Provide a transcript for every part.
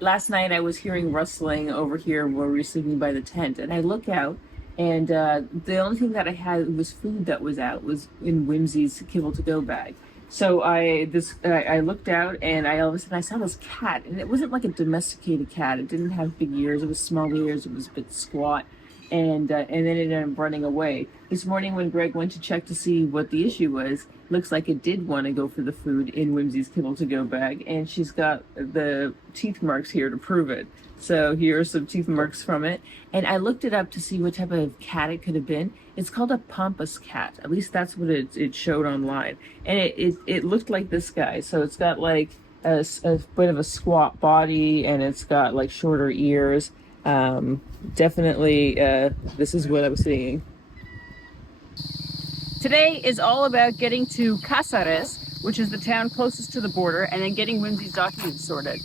last night I was hearing rustling over here where we were sleeping by the tent, and I look out, and the only thing that I had was food that was out was in Whimsy's kibble to go bag. So I looked out, and I all of a sudden I saw this cat, and it wasn't like a domesticated cat. It didn't have big ears. It was small ears. It was a bit squat, and then it ended up running away. This morning when Greg went to check to see what the issue was, looks like it did want to go for the food in Whimsy's kibble to go bag, and she's got the teeth marks here to prove it. So here are some teeth marks from it. And I looked it up to see what type of cat it could have been. It's called a pampas cat. At least that's what it showed online. And it looked like this guy. So it's got like a bit of a squat body, and it's got like shorter ears. Definitely, this is what I was seeing. Today is all about getting to Cáceres, which is the town closest to the border, and then getting Whimsy's documents sorted.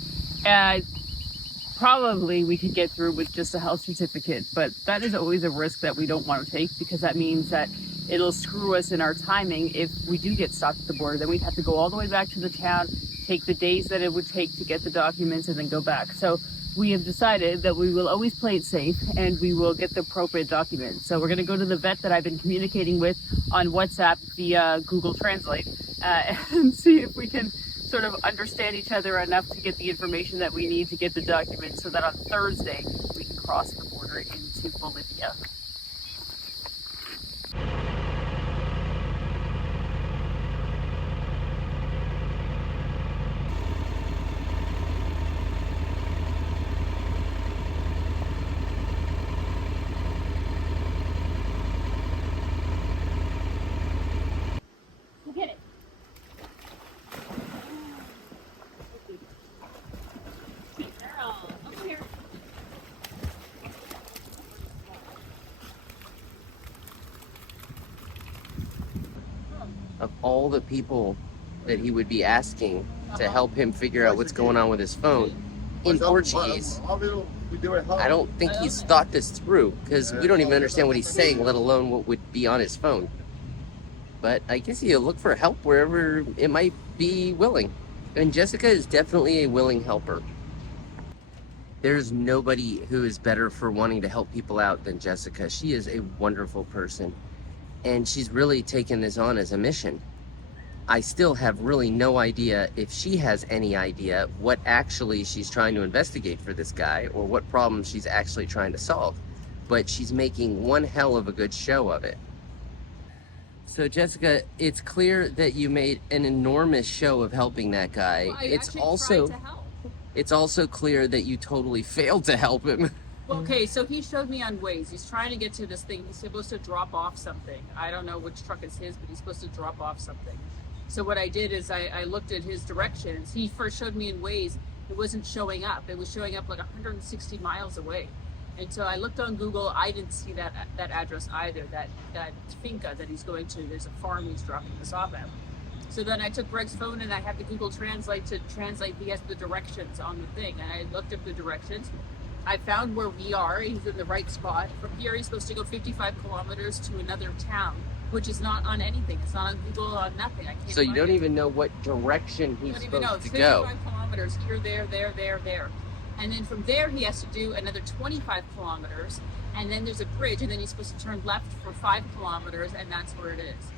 Probably we could get through with just a health certificate, but that is always a risk that we don't want to take, because that means that it'll screw us in our timing. If we do get stopped at the border, then we'd have to go all the way back to the town, take the days that it would take to get the documents, and then go back. So we have decided that we will always play it safe, and we will get the appropriate documents. So we're going to go to the vet that I've been communicating with on WhatsApp via Google Translate, and see if we can sort of understand each other enough to get the information that we need to get the documents, so that on Thursday we can cross the border into Bolivia. Get it. Girl, over here. Of all the people that he would be asking to help him figure out what's going on with his phone in Portuguese, I don't think he's thought this through, because we don't even understand what he's saying, let alone what would be on his phone. But I guess he'll look for help wherever it might be willing. And Jessica is definitely a willing helper. There's nobody who is better for wanting to help people out than Jessica. She is a wonderful person, and she's really taken this on as a mission. I still have really no idea if she has any idea what actually she's trying to investigate for this guy, or what problem she's actually trying to solve. But she's making one hell of a good show of it. So Jessica, it's clear that you made an enormous show of helping that guy. Well, It's also clear that you totally failed to help him. Well, okay, so he showed me on Waze. He's trying to get to this thing. He's supposed to drop off something. I don't know which truck is his, but he's supposed to drop off something. So what I did is I looked at his directions. He first showed me in Waze. It wasn't showing up. It was showing up like 160 miles away. And so I looked on Google. I didn't see that address either, that finca that he's going to. There's a farm he's dropping this off at. So then I took Greg's phone and I had the Google Translate to translate the directions on the thing. And I looked up the directions. I found where we are. He's in the right spot. From here, he's supposed to go 55 kilometers to another town, which is not on anything. It's not on Google, on nothing. I can't. So you don't it. even know what direction he's Don't even know. supposed It's to go. 55 kilometers here, there. And then from there, he has to do another 25 kilometers. And then there's a bridge, and then he's supposed to turn left for 5 kilometers, and that's where it is.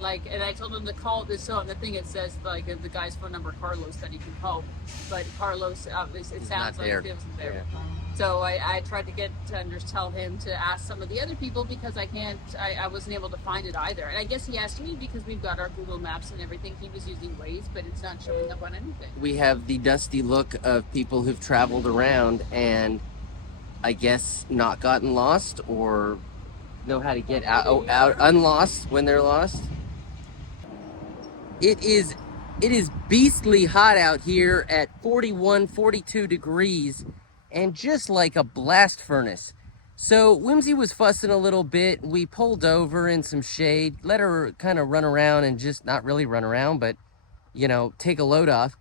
Like, and I told him to call this. So on the thing, it says like the guy's phone number, Carlos, that he can call. But Carlos, it sounds like he wasn't there. Yeah. So I tried to tell him to ask some of the other people, because I wasn't able to find it either. And I guess he asked me because we've got our Google Maps and everything. He was using Waze, but it's not showing up on anything. We have the dusty look of people who've traveled around and I guess not gotten lost, or know how to get out unlost when they're lost. It is beastly hot out here at 41, 42 degrees, and just like a blast furnace. So Whimsy was fussing a little bit. We pulled over in some shade, let her kind of run around, and just not really run around, but, take a load off.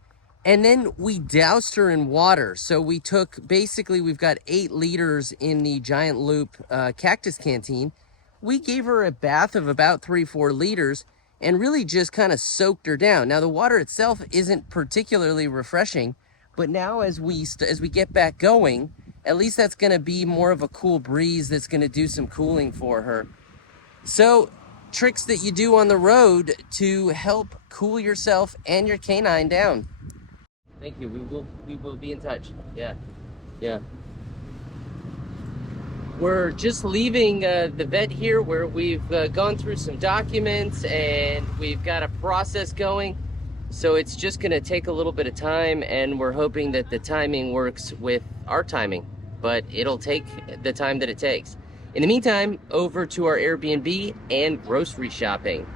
And then we doused her in water. So we took, basically, we've got 8 liters in the Giant Loop cactus canteen. We gave her a bath of about 3-4 liters and really just kind of soaked her down. Now, the water itself isn't particularly refreshing, But now as we get back going, at least that's gonna be more of a cool breeze that's gonna do some cooling for her. So tricks that you do on the road to help cool yourself and your canine down. Thank you. We will be in touch. Yeah. We're just leaving the vet here where we've gone through some documents and we've got a process going. So it's just gonna take a little bit of time, and we're hoping that the timing works with our timing, but it'll take the time that it takes. In the meantime, over to our Airbnb and grocery shopping.